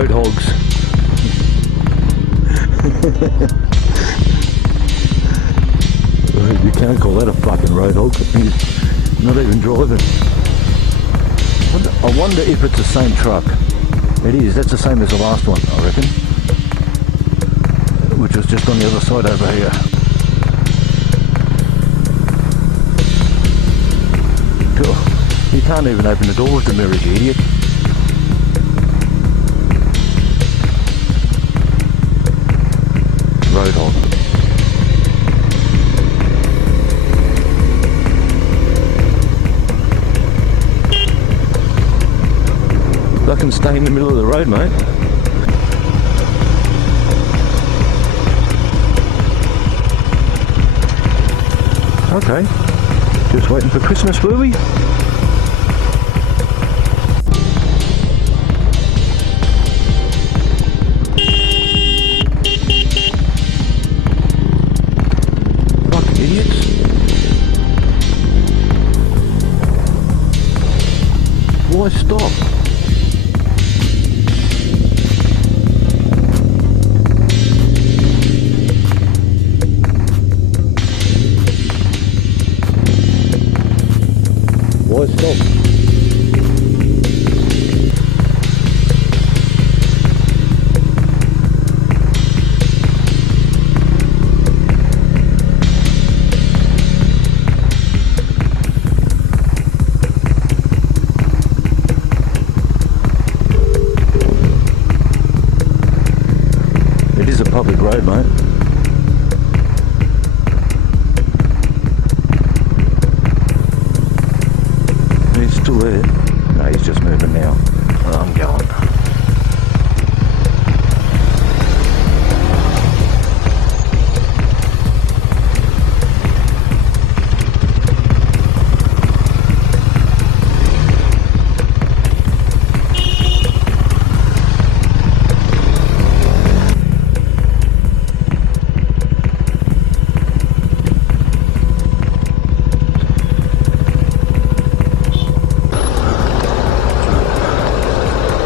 road hogs. You can't call that a fucking road hog. He's not even driving. I wonder if it's the same truck. It is. That's the same as the last one, I reckon. Which was just on the other side over here. Oh, you can't even open the door with the mirrors, you idiot. Road hog. Fucking stay in the middle of the road, mate. Okay. Just waiting for Christmas, were we? Fucking idiots. Why stop? Why stop? It is a public road, mate. He's still there. No, he's just moving now. I'm going.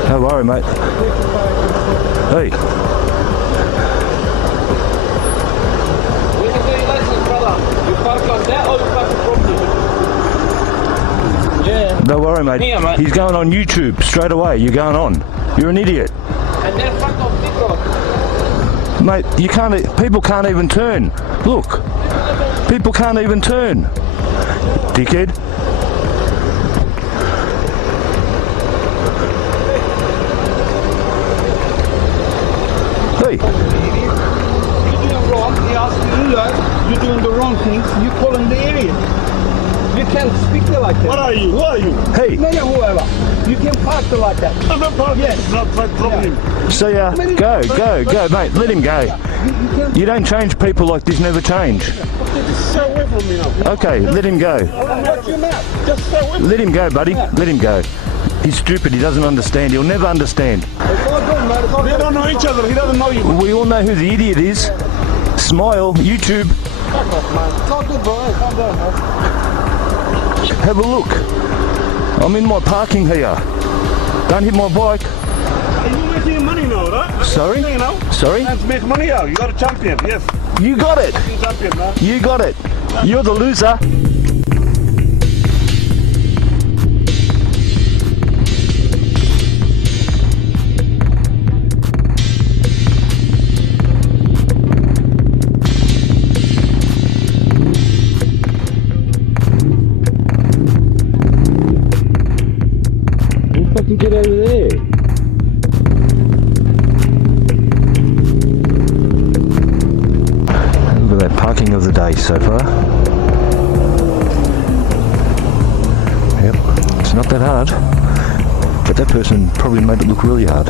Don't worry, mate. Hey. Where's your license, brother? You park on that or you park properly? Yeah. Don't worry, mate. Here, mate. He's going on YouTube straight away. You're going on. You're an idiot. And then front of the road. Mate, you can't, people can't even turn. Look. People can't even turn. Dickhead. Hey. You're doing wrong. He asked you to learn. You're doing the wrong things. You call him the idiot. You can't speak to like that. What are you? Who are you? Hey. No, whoever. You can park to like that. I'm not parking. Yes. It's not my problem. See ya. Go, mate. Let him go. You don't change people like this, never change. Just stay away from me now. Okay, let him go. Watch your mouth. Just stay away from me. Let him go, buddy. Let him go. He's stupid. He doesn't understand. He'll never understand. We don't know each other. He doesn't know you. We all know who the idiot is. Smile. YouTube. Fuck off, man. It's all good, bro. Calm down, man. Have a look. I'm in my parking here. Don't hit my bike. Are you making money now, right? That's Sorry? what I'm saying now. Sorry? Let's make money now. You got a champion. Yes. You got it. You're a champion, man. You got it. You're the loser. Fucking get over there. Look at that parking of the day so far. Yep, it's not that hard, but that person probably made it look really hard.